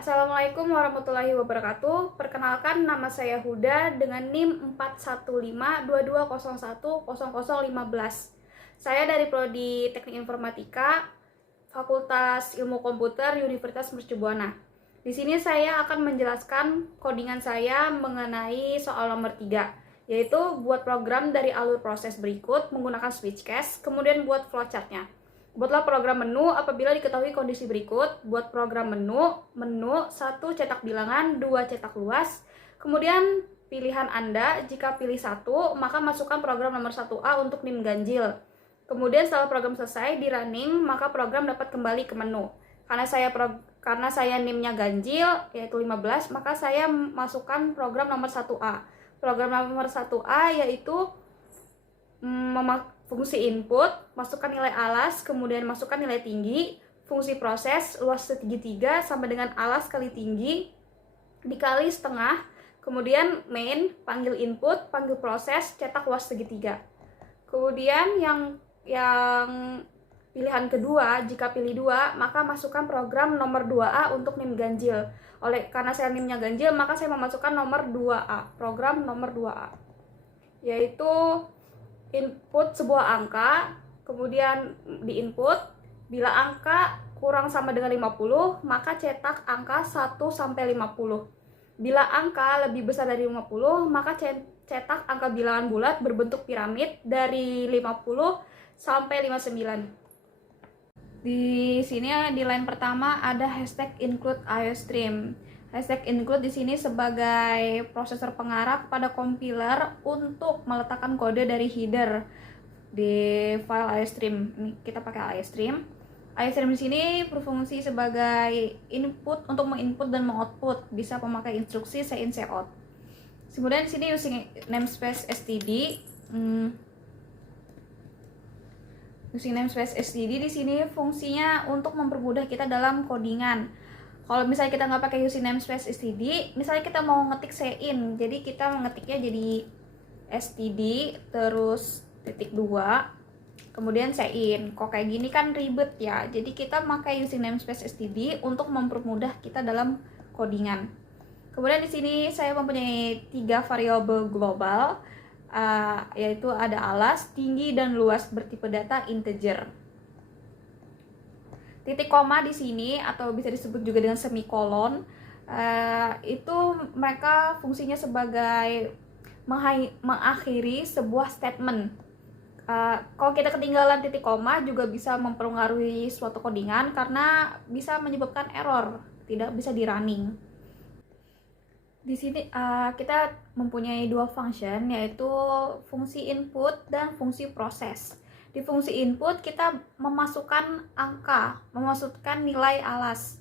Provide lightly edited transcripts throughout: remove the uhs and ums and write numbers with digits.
Assalamualaikum warahmatullahi wabarakatuh. Perkenalkan, nama saya Huda dengan NIM 41522010015. Saya dari Prodi Teknik Informatika, Fakultas Ilmu Komputer, Universitas Mercubuana. Di sini saya akan menjelaskan codingan saya mengenai soal nomor 3, yaitu buat program dari alur proses berikut menggunakan switch case, kemudian buat flowchartnya. Buatlah program menu apabila diketahui kondisi berikut. Buat program menu 1 cetak bilangan, 2 cetak luas. Kemudian pilihan Anda, jika pilih 1, maka masukkan program nomor 1A untuk NIM ganjil. Kemudian setelah program selesai di running, maka program dapat kembali ke menu. Karena saya NIM-nya ganjil, yaitu 15, maka saya masukkan program nomor 1A. Program nomor 1A yaitu fungsi input, masukkan nilai alas, kemudian masukkan nilai tinggi, fungsi proses, luas segitiga sampai dengan alas kali tinggi, dikali setengah, kemudian main, panggil input, panggil proses, cetak luas segitiga. Kemudian yang pilihan kedua, jika pilih 2, maka masukkan program nomor 2A untuk NIM ganjil. Karena saya NIM-nya ganjil, maka saya memasukkan nomor 2A, program nomor 2A, yaitu input sebuah angka, kemudian di input, bila angka kurang sama dengan 50, maka cetak angka 1 sampai 50. Bila angka lebih besar dari 50, maka cetak angka bilangan bulat berbentuk piramid dari 50 sampai 59. Di sini di line pertama ada hashtag include IOStream. Hashtag include di sini sebagai prosesor pengarah pada compiler untuk meletakkan kode dari header di file IOStream. Ini kita pakai IOStream. IOStream di sini berfungsi sebagai input untuk menginput dan mengoutput, bisa memakai instruksi in out. Kemudian di sini using namespace std. Using namespace std di sini fungsinya untuk mempermudah kita dalam codingan. Kalau misalnya kita nggak pakai using namespace std, misalnya kita mau ngetik in, jadi kita mengetiknya jadi std terus .2, kemudian in. Kok kayak gini kan ribet ya. Jadi kita pakai using namespace std untuk mempermudah kita dalam codingan. Kemudian di sini saya mempunyai 3 variabel global, yaitu ada alas, tinggi, dan luas bertipe data integer. Titik koma di sini atau bisa disebut juga dengan semikolon, itu mereka fungsinya sebagai mengakhiri sebuah statement. Kalau kita ketinggalan titik koma juga bisa mempengaruhi suatu codingan karena bisa menyebabkan error, tidak bisa di running. Di sini kita mempunyai 2 function, yaitu fungsi input dan fungsi proses. Di fungsi input kita memasukkan angka, memasukkan nilai alas.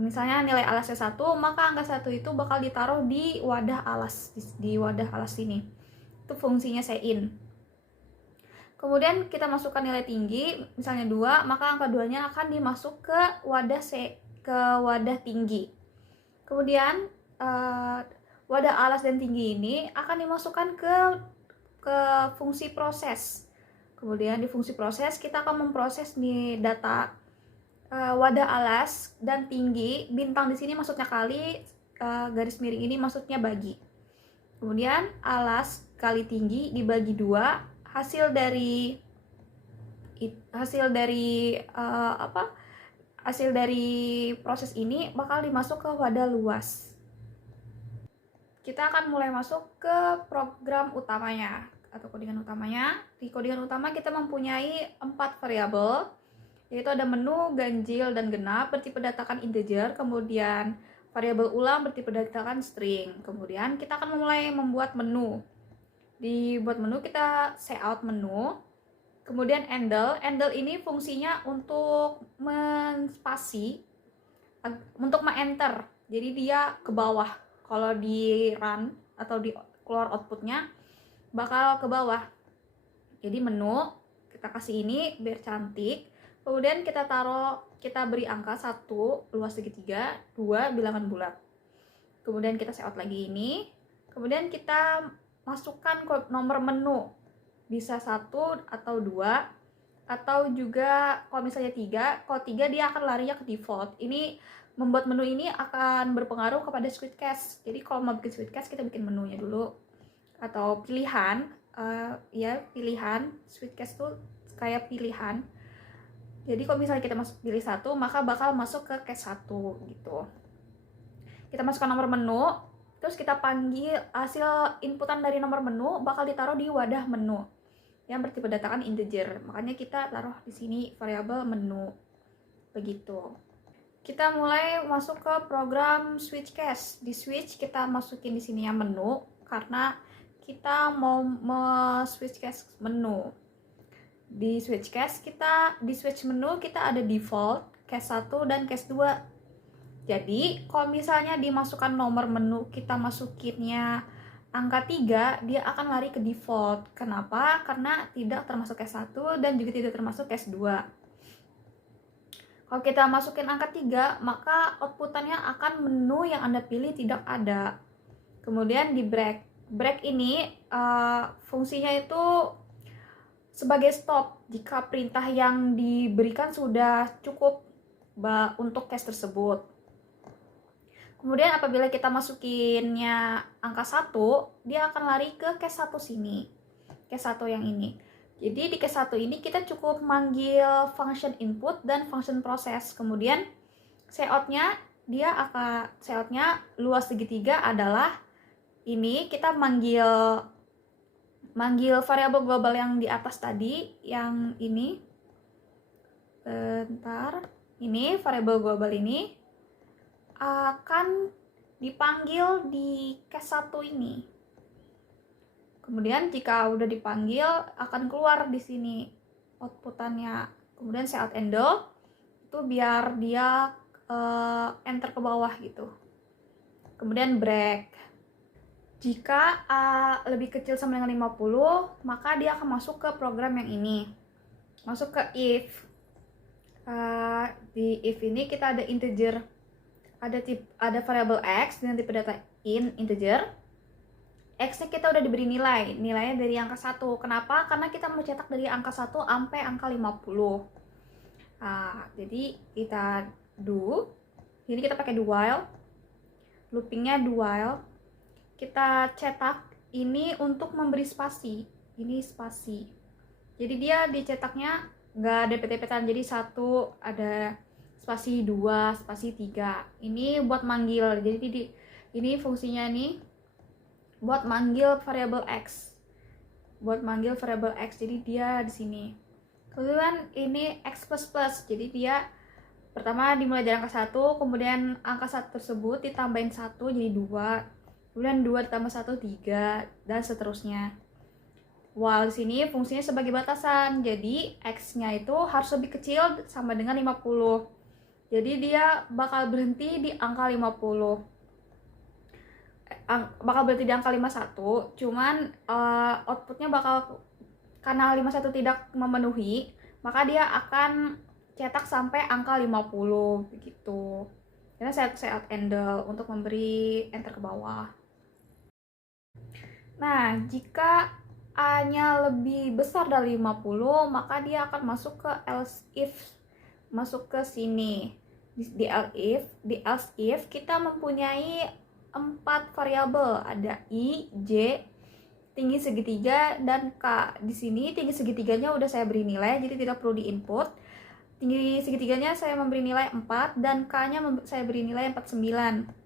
Misalnya nilai alasnya 1, maka angka 1 itu bakal ditaruh di wadah alas, di wadah alas ini. Itu fungsinya in. Kemudian kita masukkan nilai tinggi, misalnya 2, maka angka 2-nya akan dimasuk ke wadah tinggi. Kemudian wadah alas dan tinggi ini akan dimasukkan ke fungsi proses. Kemudian di fungsi proses kita akan memproses nih data wadah alas dan tinggi. Bintang di sini maksudnya kali, garis miring ini maksudnya bagi. Kemudian alas kali tinggi dibagi 2, hasil dari proses ini bakal dimasuk ke wadah luas. Kita akan mulai masuk ke program utamanya atau codingan utamanya. Di codingan utama kita mempunyai 4 variabel, yaitu ada menu, ganjil, dan genap bertipe datakan integer, kemudian variabel ulang bertipe datakan string. Kemudian kita akan mulai membuat menu. Di buat menu kita out menu, kemudian handle ini fungsinya untuk menspasi, untuk enter, jadi dia ke bawah. Kalau di run atau di keluar outputnya bakal ke bawah. Jadi menu kita kasih ini biar cantik, kemudian kita beri angka 1 luas segitiga, 2 bilangan bulat. Kemudian kita out lagi ini, kemudian kita masukkan nomor menu, bisa 1 atau 2, atau juga kalau misalnya 3, kalau 3 dia akan larinya ke default. Ini membuat menu ini akan berpengaruh kepada Squidcast. Jadi kalau mau bikin Squidcast, kita bikin menunya dulu atau pilihan. Ya, pilihan. Squidcast tuh kayak pilihan. Jadi kalau misalnya kita masuk pilih satu, maka bakal masuk ke cast 1 gitu. Kita masukkan nomor menu, terus kita panggil hasil inputan dari nomor menu bakal ditaruh di wadah menu yang bertipe datakan integer. Makanya kita taruh di sini variabel menu. Begitu. Kita mulai masuk ke program switch cache. Di switch kita masukin di sini yang menu karena kita mau switch cache menu. Di switch menu kita ada default, cache 1 dan cache 2. Jadi kalau misalnya dimasukkan nomor menu kita masukinnya angka 3, dia akan lari ke default. Kenapa? Karena tidak termasuk cache 1 dan juga tidak termasuk cache 2. Kalau kita masukin angka 3, maka outputannya akan menu yang Anda pilih tidak ada. Kemudian di break. Break ini fungsinya itu sebagai stop jika perintah yang diberikan sudah cukup untuk cache tersebut. Kemudian apabila kita masukinnya angka 1, dia akan lari ke cache 1 sini. Cache 1 yang ini. Jadi di cache 1 ini kita cukup manggil function input dan function process. Kemudian cout-nya luas segitiga adalah ini, kita manggil variabel global yang di atas tadi, yang ini. Ini variabel global ini akan dipanggil di cache 1 ini. Kemudian jika udah dipanggil akan keluar di sini outputannya. Kemudian cout handle itu biar dia enter ke bawah gitu. Kemudian break. Jika A lebih kecil sama dengan 50, maka dia akan masuk ke program yang ini. Masuk ke if. Di if ini kita ada integer. Ada variabel x dengan tipe data integer. X-nya kita udah diberi nilainya dari angka 1. Kenapa? Karena kita mau cetak dari angka 1 sampai angka 50. Jadi kita do. Ini kita pakai do while. Loopingnya do while. Kita cetak ini untuk memberi spasi. Ini spasi. Jadi dia dicetaknya nggak ada PT-PTan. Jadi 1 ada spasi 2, spasi 3. Ini buat manggil. Jadi ini fungsinya nih buat manggil variabel x. Jadi dia di sini. Kemudian ini x++. Jadi dia pertama dimulai dari angka 1, kemudian angka 1 tersebut ditambahin 1 jadi 2. Kemudian 2 ditambah 1, 3, dan seterusnya. While di sini fungsinya sebagai batasan. Jadi x-nya itu harus lebih kecil sama dengan 50. Jadi dia bakal berhenti di angka 50. Bakal berhenti di angka 51, cuman outputnya bakal, karena 51 tidak memenuhi, maka dia akan cetak sampai angka 50 begitu. Karena saya cout handle untuk memberi enter ke bawah. Nah, jika A-nya lebih besar dari 50, maka dia akan masuk ke else if. Masuk ke sini. Di else if kita mempunyai 4 variabel, ada I, J, tinggi segitiga, dan K. Di sini tinggi segitiganya udah saya beri nilai, jadi tidak perlu diinput. Tinggi segitiganya saya memberi nilai 4 dan K-nya saya beri nilai 49.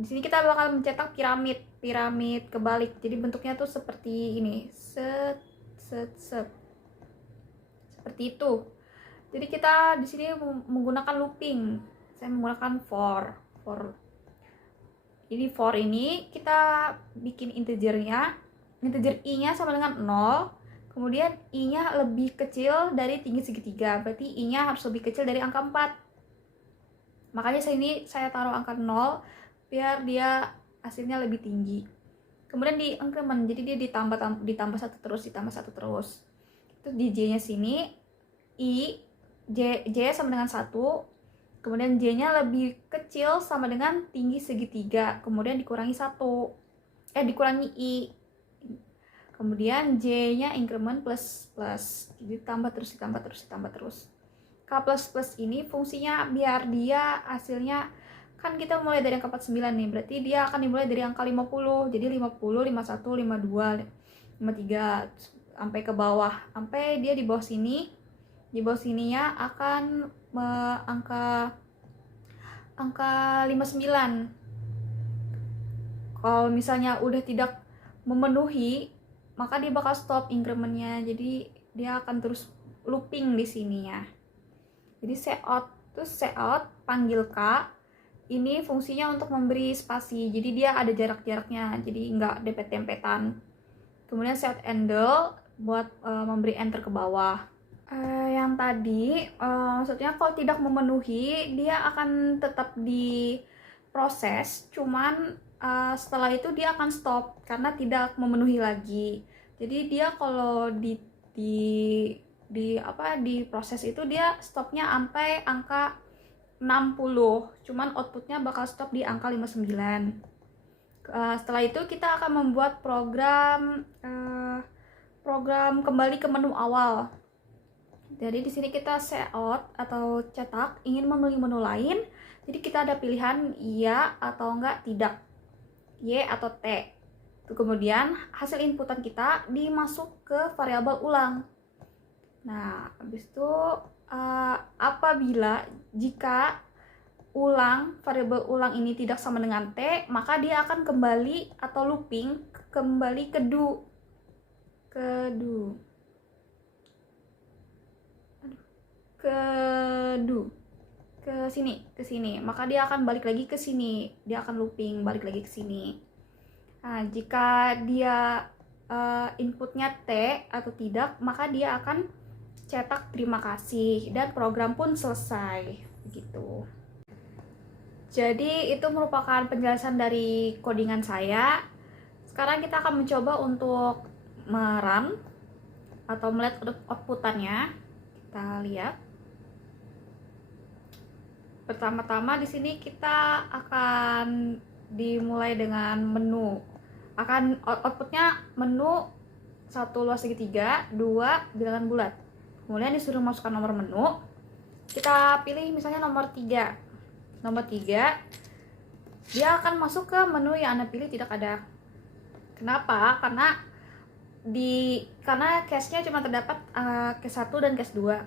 Di sini kita bakal mencetak piramid kebalik. Jadi bentuknya tuh seperti ini. Seperti itu. Jadi kita di sini menggunakan looping. Saya menggunakan for. Jadi for ini kita bikin integernya. Integer i-nya sama dengan 0. Kemudian i-nya lebih kecil dari tinggi segitiga. Berarti i-nya harus lebih kecil dari angka 4. Makanya saya taruh angka 0 biar dia hasilnya lebih tinggi. Kemudian di increment, jadi dia ditambah 1 terus. Itu di J-nya sini, J sama dengan 1, kemudian J-nya lebih kecil sama dengan tinggi segitiga, kemudian dikurangi dikurangi I. Kemudian J-nya increment plus. Jadi ditambah terus. ini fungsinya biar dia hasilnya, kan kita mulai dari angka 49 nih, berarti dia akan dimulai dari angka 50. Jadi 50, 51, 52, 53 sampai ke bawah, sampai dia di bawah sini. Di bawah sininya akan angka 59. Kalau misalnya udah tidak memenuhi, maka dia bakal stop incrementnya. Jadi dia akan terus looping di sininya. Jadi set out panggil K. Ini fungsinya untuk memberi spasi, jadi dia ada jarak-jaraknya, jadi nggak dempet-dempetan. Kemudian set handle buat memberi enter ke bawah. Yang tadi maksudnya kalau tidak memenuhi dia akan tetap diproses, cuman setelah itu dia akan stop karena tidak memenuhi lagi. Jadi dia kalau di proses itu dia stopnya sampai angka 60, cuman outputnya bakal stop di angka 59. Setelah itu kita akan membuat program kembali ke menu awal. Jadi di sini kita set out atau cetak ingin memilih menu lain. Jadi kita ada pilihan iya atau enggak tidak, Y atau T. Kemudian hasil inputan kita dimasuk ke variabel ulang. Nah, habis itu apabila jika variabel ulang ini tidak sama dengan T, maka dia akan kembali atau looping kembali ke do. Ke sini. Maka dia akan balik lagi ke sini. Dia akan looping balik lagi ke sini. Nah, jika dia inputnya T atau tidak, maka dia akan cetak terima kasih dan program pun selesai begitu. Jadi itu merupakan penjelasan dari codingan saya. Sekarang kita akan mencoba untuk merun atau melihat outputannya. Kita lihat. Pertama-tama di sini kita akan dimulai dengan menu. Outputnya menu 1 luas segitiga, 2 bilangan bulat. Kemudian disuruh masukkan nomor menu. Kita pilih misalnya nomor 3. Nomor 3 dia akan masuk ke menu yang Anda pilih tidak ada. Kenapa? Karena cache-nya cuma terdapat cache 1 dan cache 2.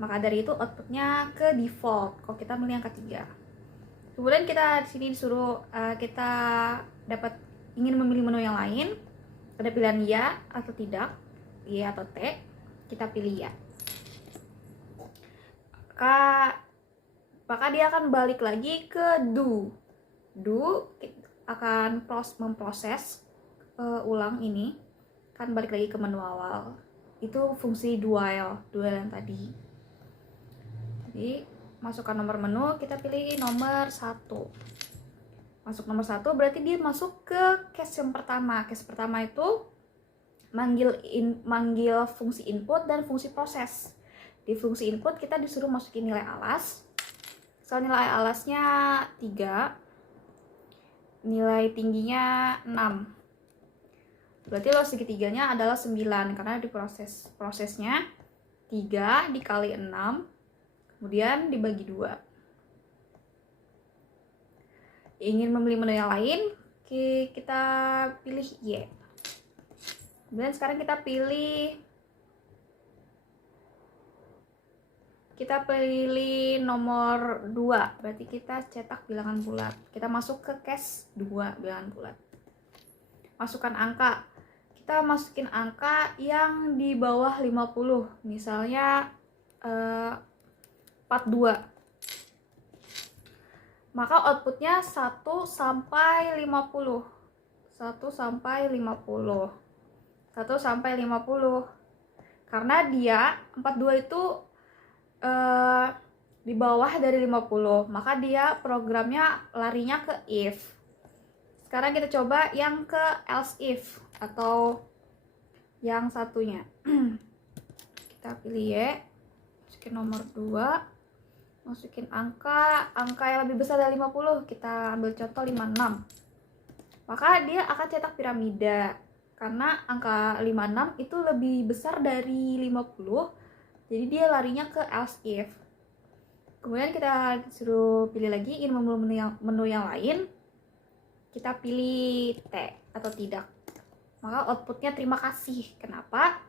Maka dari itu outputnya ke default kalau kita milih angka 3. Kemudian kita di sini disuruh kita dapat ingin memilih menu yang lain. Ada pilihan ya atau tidak, Y atau T. Kita pilih ya. Maka dia akan balik lagi ke do. Do akan memproses ulang ini, kan balik lagi ke menu awal. Itu fungsi do while yang tadi. Jadi masukkan nomor menu, kita pilih nomor 1. Masuk nomor 1 berarti dia masuk ke cache yang pertama. Cache pertama itu manggil fungsi input dan fungsi proses. Di fungsi input kita disuruh masukin nilai alas. Soal nilai alasnya 3, nilai tingginya 6. Berarti luas segitiganya adalah 9 karena di prosesnya 3 dikali 6 kemudian dibagi 2. Ingin memilih menu yang lain, kita pilih Y. Kemudian sekarang kita pilih nomor 2, berarti kita cetak bilangan bulat. Kita masuk ke cache 2 bilangan bulat. Masukkan angka. Kita masukin angka yang di bawah 50, misalnya 42. Maka outputnya 1 sampai 50. 1 sampai 50. Karena dia 42 itu di bawah dari 50, maka dia programnya larinya ke if. Sekarang kita coba yang ke else if atau yang satunya. Kita pilih Y, masukin nomor 2, masukin angka yang lebih besar dari 50. Kita ambil contoh 56. Maka dia akan cetak piramida karena angka 56 itu lebih besar dari 50. Jadi dia larinya ke else if. Kemudian kita suruh pilih lagi ingin menu yang lain. Kita pilih T atau tidak. Maka outputnya terima kasih. Kenapa?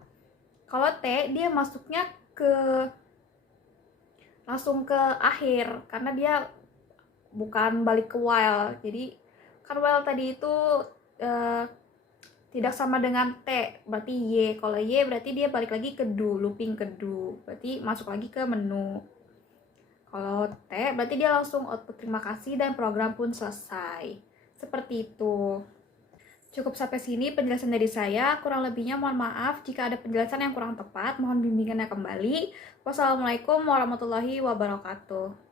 Kalau T dia masuknya langsung ke akhir karena dia bukan balik ke while. Jadi kan while tadi itu tidak sama dengan T, berarti Y. Kalau Y berarti dia balik lagi ke do, looping ke do, berarti masuk lagi ke menu. Kalau T berarti dia langsung output terima kasih dan program pun selesai. Seperti itu. Cukup sampai sini penjelasan dari saya. Kurang lebihnya mohon maaf jika ada penjelasan yang kurang tepat. Mohon bimbingannya kembali. Wassalamualaikum warahmatullahi wabarakatuh.